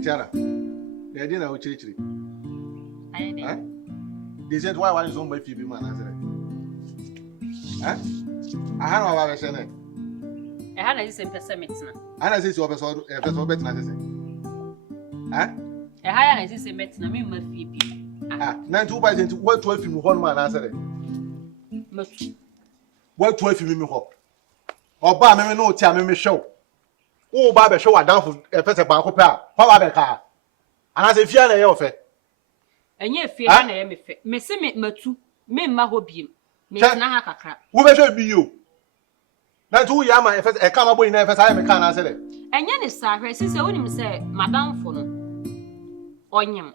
Tiana. They didn't know church. They said, why one is on my Phoebe man? I had no other saying. I had a same pessimist. And I say, so episode better. I had a same metin, I mean, my Phoebe. 9 by into what 12 you one man answered. What 12 you hop? Or buy me no tell me show. Oh, Baba show a down for a first about Hopper, Papa car. And I say, Fiona, your fair. And yet, Fiona, Miss Simit Matu, me my hobby. Miss Nahaka. Who better be you? Now, 2 yama if I come away never time I can't answer it. And yet, it's her sister wouldn't say, Madame Fono. On him.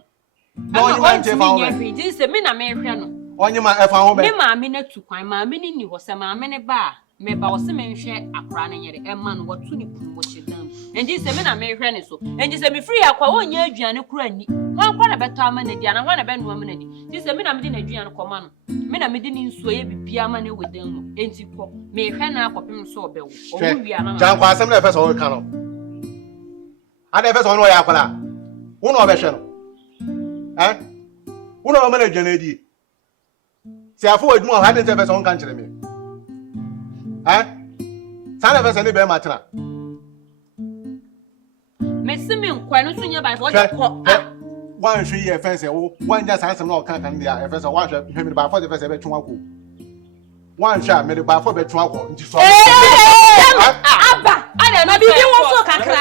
No, you might have found this a min American. On you might have found me. My minute to climb my mini was a minute bar. Maybe I was a man share a crying yet a man what to what she done. And this a min American so. And this a me free aqua 1 year, Gianna Cranny. One quite a better man, and I want a band woman. This a min I'm in a Gianna command. Men are meeting in Sway, Piamani with them. Ain't you call me Hannah of him so bell. John Quasam never saw a canal. I never saw no Yapana. One ovation. Eh? One of a Janady. See, I forward more hadn't ever on country me. Eh? Son of us any bear matter. Miss Simeon, quite no sooner by what one should hear fence, one just has some more can't come there. If I watch him by 40 percent of 2 one shot made by 4 bedroom. Abba, I don't know. You want to kakra.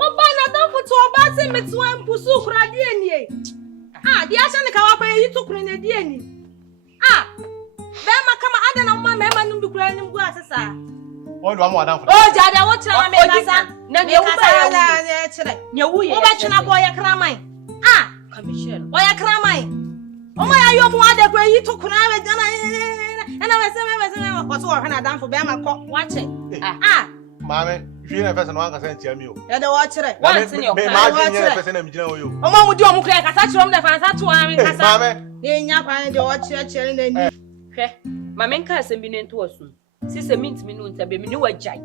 Oba na don for to oba se metu an pusu kura die nie. Di ase ne ka wa kwa yi to kura ne die ni. Be ma kama ada na ma ma num du kura nim gu asesa. O do am wa dan for. O jade wo kira na me kasa. Na me kasa na ne kire. Nya wuye. Wo ba twena boy kraman. Commission. Boy kraman. O ma ya yo mu ada kura yi to kura be jana. Ena we se me ko so wa na dan for be ma ko wache. Mammy, she never said one can tell me. Ya de watch it. Once in your person and you. O ma mu di o mu kra kasa chiro na fansa to am kasa. Mammy, ye nya kwan de watch it chere na ni. Hwe, ma menka asem bi ne nto asu. Sise mint me no nta be me ni wagyan.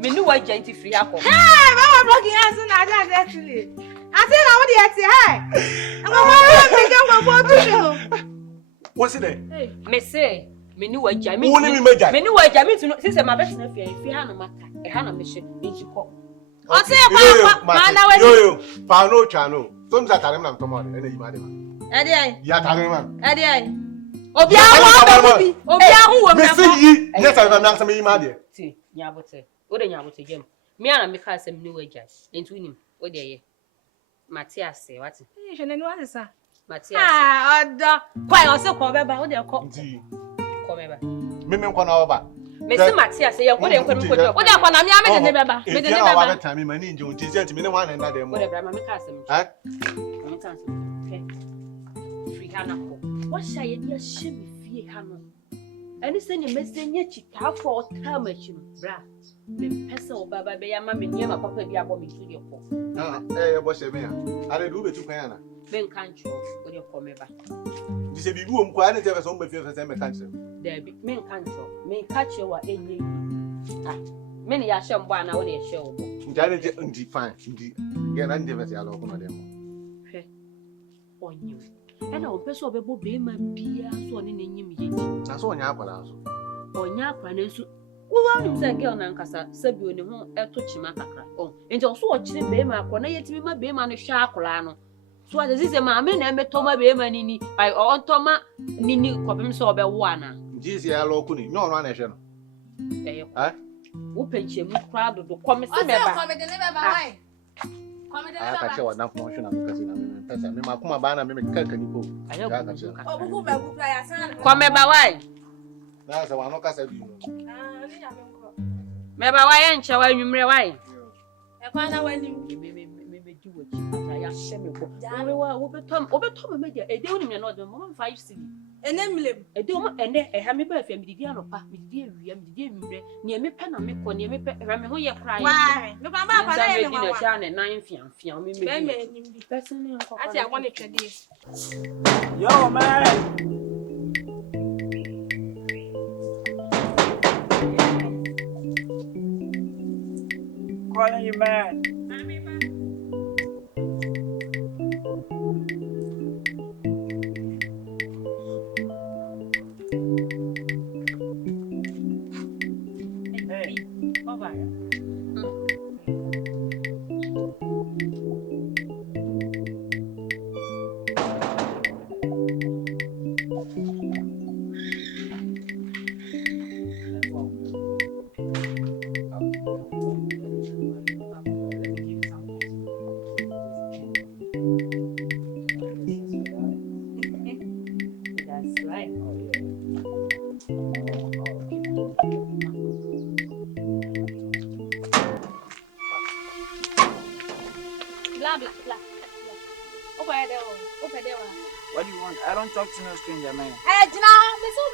Me ni wagyan ti free akọ. Hey, mama blocking us na ada actually. Ase na wo de ati hey. Mama me ga ngwa bo tu no. What's it there? Me say me ni wagyan. Me ni wagyan me no sise ma be na fi ha no maka. E ha na me hye enji kọ. O se kwa na we. Yo, pa no chano. Tom za tarem na mtomo de na yima de ma. Ade ai. Ya tarem ma. Ade ai. Obi ahu bi. Obi ahu wo me. Me say yi, yes I am na me yima de. Ti, nyabote. O de nyabote gem. Me ana me ka asem ni wagyan. Entu nim. O de ye. Matias, what? Eh, je ne know what ça. Matias. Oda. Kwai o se ko be ba, o de ko. Ndi. Ko me ba. Me nko na oba. Me se Matias, ye ko de nko mi ko do. O de ko na me ame de ne be ba. Me de ne be ba. Wa ta me mani nje unti sent me ne wan na dem. O de bra ma me ka asem. Eh? Me ka asem. Okay. Free hana ko. What sha ye dia hye me fie ha no. Ani se ne mese nya chika for time achi no. Bra. Me pesa o baba be ya ma me niam papa bi abo me tu de ko. Bo se me ya. Ale du be tu kan na. Ben kancho o de ko me ba. Di se bi wo mko ane te so mba fie fe me kancho. There be men kancho. Men kache wa enye. Men ya hye mbo ana wo na hye wo. Njane je ndi fine. Ndi. Ge na ndi vese alo ko na dem. Hwe. Onye. Ena o pese obebo be ma bia so ne nyim ye. Na so onya akwala so. Onya akwala nso wo nim say girl na nkasa sabi oni ho eto chima kakra enti oso o chire be ma akọ na yetimi ma be ma no hwa akola no so as say ma me na emeto ma be ma nini ai o ntoma nini kopem so obe wo ana Jesus ya lo ku ni nyo no na ehwe no wo penche mu kra do kom se me ba kom de ne be ba wai kom de ne be ba ka che wa na ko hwe na me kasi na me pesa me ma kuma ba na me kaka ni ko ka che o buku ba buku ya san kom me ba wai na se wa no kasa bi no ni ya me ko me ba wai enche wa nwumre wai e kwa na wani me di wachi ata ya hye me ko wo betom me dia e de woni me no de mo 5 cedi enemlem e de mo ene e ha me ba afia me didi anopa me didi awia me didi nwumre ne me pe na me ko ne me pe e me ho ye kra ye wai me pa ba na ye me wa sha ne nan fian me me nimbi person ne nko ati agwa ne twede yo man calling you man Blah blah blah. Over there. What do you want? I don't talk to no stranger, man. Eh,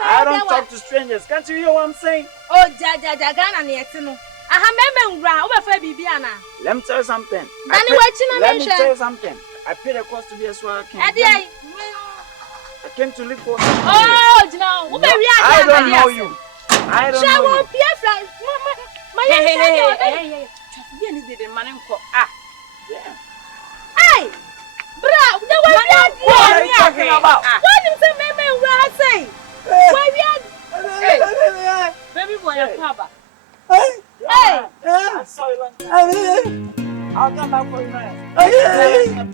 I don't talk to strangers. Can't you hear what I'm saying? Oh, Jaja, Gana, Nietino. I remember over for Bibiana. Let me tell you something. Let me tell you something. I paid a cost to be a swallow king. I came to live for something. Oh, no. I don't know you. I don't know you. Hey. Just be the man ko ah. Yeah. Hey. Bra, the way what are you talking about? What is the man saying? Why we are Baby boy, papa. Hey. I saw you long time. I'll come back for you, man. Hey.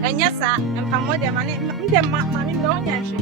And yes, sir, and come with them, and money, don't you?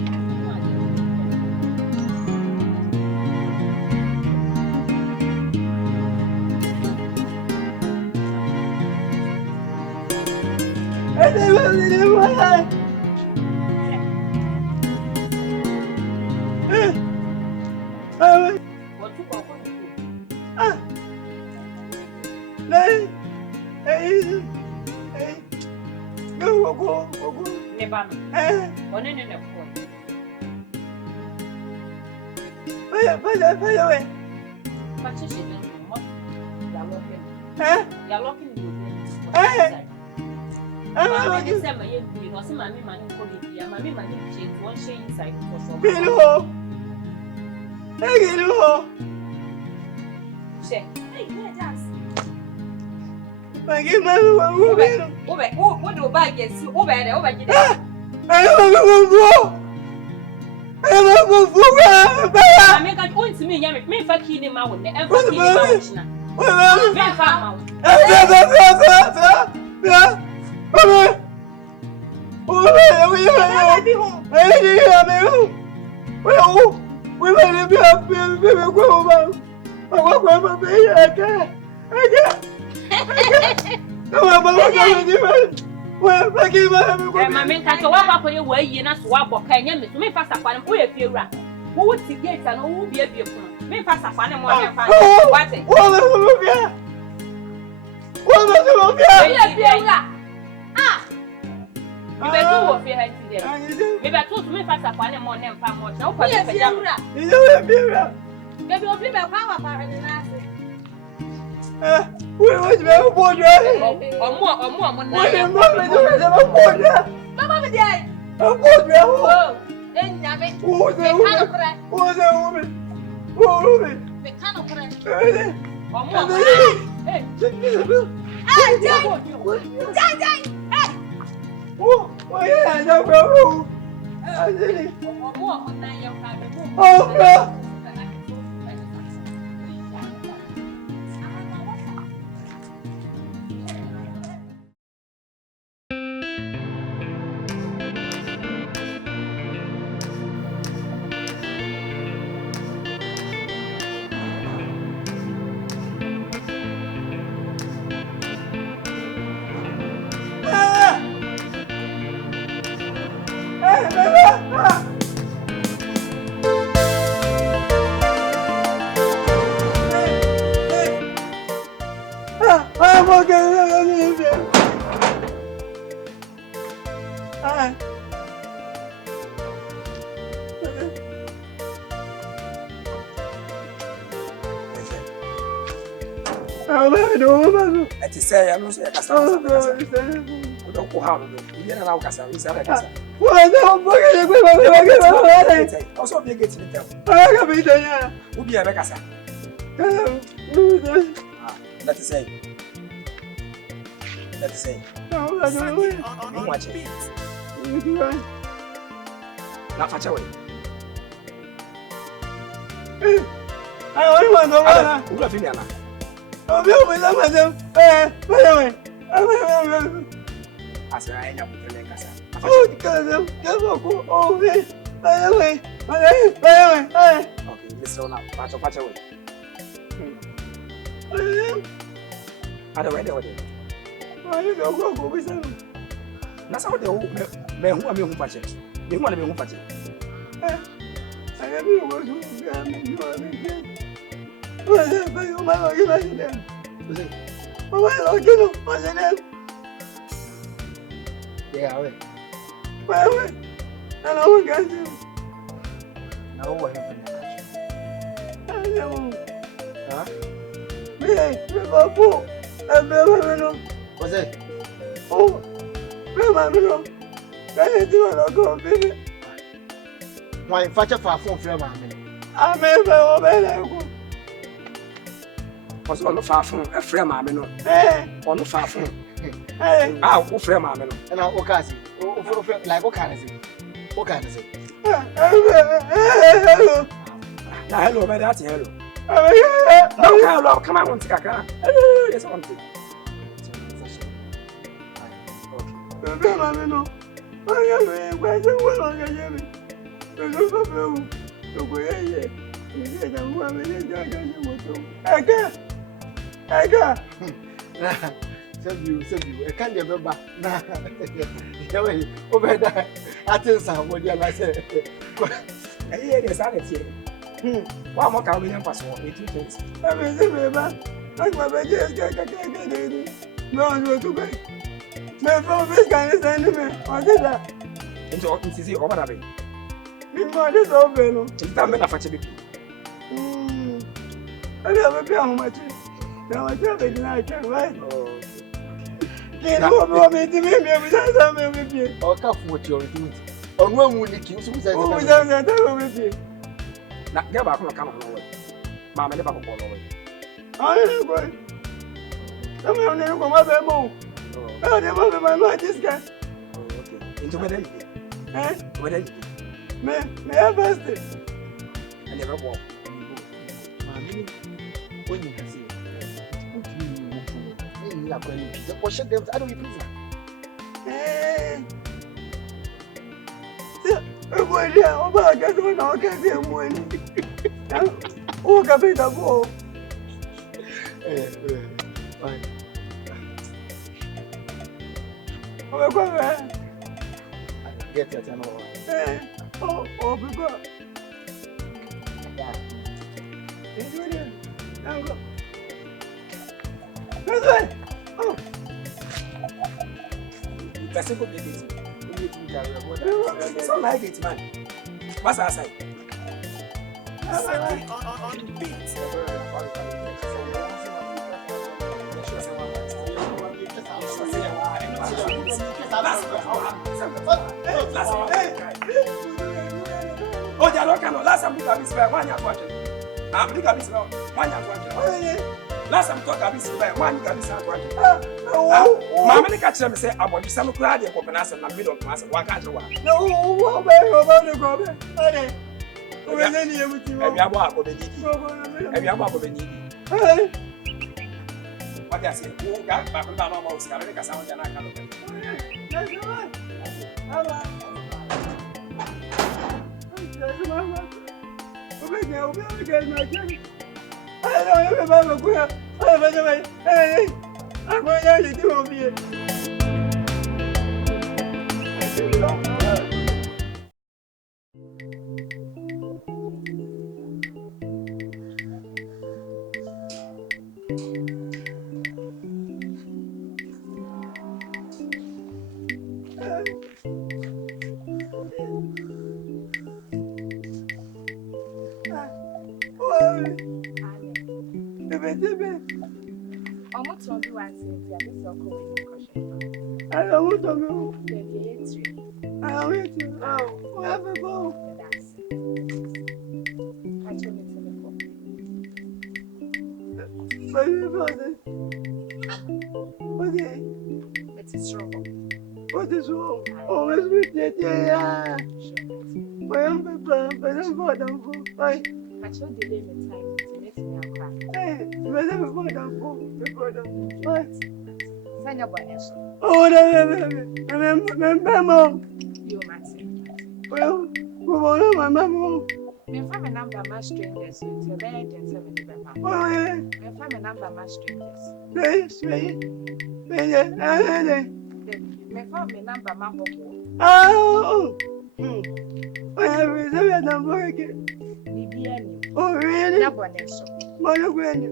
I say, I don't say, I don't go how to do. You know, Casa, we say, Casa. Also, be getting it. Who be a Casa? That is say. That is say. I'm watching. Not much away. I only want to know. Oh, you will love them. By the way, I said, I am not going to oh, because of oh, by the way, okay, listen now, patch away. I don't know. I don't go with them. That's how they men who are being patched. They want to be patched. I have you go to them. What is it? My you like them. Oh, you know, what's the name? Yeah, wait. Well, I don't get you. No, what happened? I know. Huh? Me, Liverpool. I'm never. What's it? Oh, remember, I do go, baby. Why, fetch a far from Fremont? I may go. Was on the far from a frame, I mean, on the far from. I'll go frame, I mean, and I'll walk as like what kind of thing? What kind of thing? Hello. Hello, my dad's hello. No, come on, yes, one thing. Mamma no. I am going to go on again. I can't remember. Over there, I tell some what you said. I hear the sanity. One more can be impossible. I remember. I'm going to get no, too bad. My promise can send me. What is that? Into what is it over a bit? You might as well be. It's not enough for you. I never be on my tree. Now I tell you, I can't write. Oh, can't go me to me without something with you. Or tough what you're doing. Or one would kill some sense without that with you. Not get back on account of Mamma never go away. I am going. Someone never come up and move. Oh, they want my mind, this guy. Oh, okay. Into what else? What else? May I first? I never walk. When you can see it, what should them? I don't be Hey, boy, yeah, oh, I can't do no, I can't see him when. Oh, can be the ball. Fine. Oh, go ahead. Get your channel. Oh, because. Yeah. Now go. This way. Oh. That's a good business. Some like it, man. What's outside? On beat. Oh, they are not coming. Last time we got this way, one year watching. I'm looking at this now. 1 year watching. Last time we talked about this way, 1 year watching. Mamma catch them say, I want you some crowd and open us and I'm middle class and walk out of one. No, what about the government? What I say, who got back on my mouse? I make a sound and I can't. I don't want to know. I don't want to know. Wherever go. But you brother. Okay. It is wrong. What is wrong? Always with it, yeah. But I'm for them. Bye. I should delay my time to let me cry. Hey, Sanya boneso. Oh, no. You mate. Well, Me family number my strangers with your bed and 70 bema. Me family number my strangers. Me family number my hobo. Oh, whatever number again. Bibiani. Oh, really? Na boneso. Mother Granny.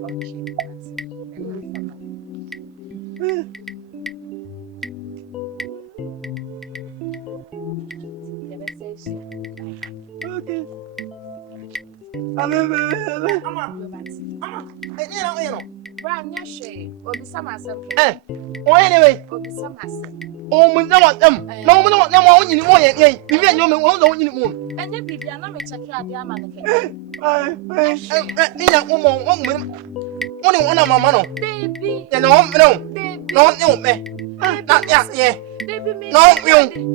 Okay. Brown, yes, she will be some myself. Anyway, Will be some myself. oh, we don't want them. No, we don't want them on you more. We don't want you more. And you be an amateur card, the American. Only one of my money. Baby, No, baby, no, me. Not yet, yeah. baby, No, you.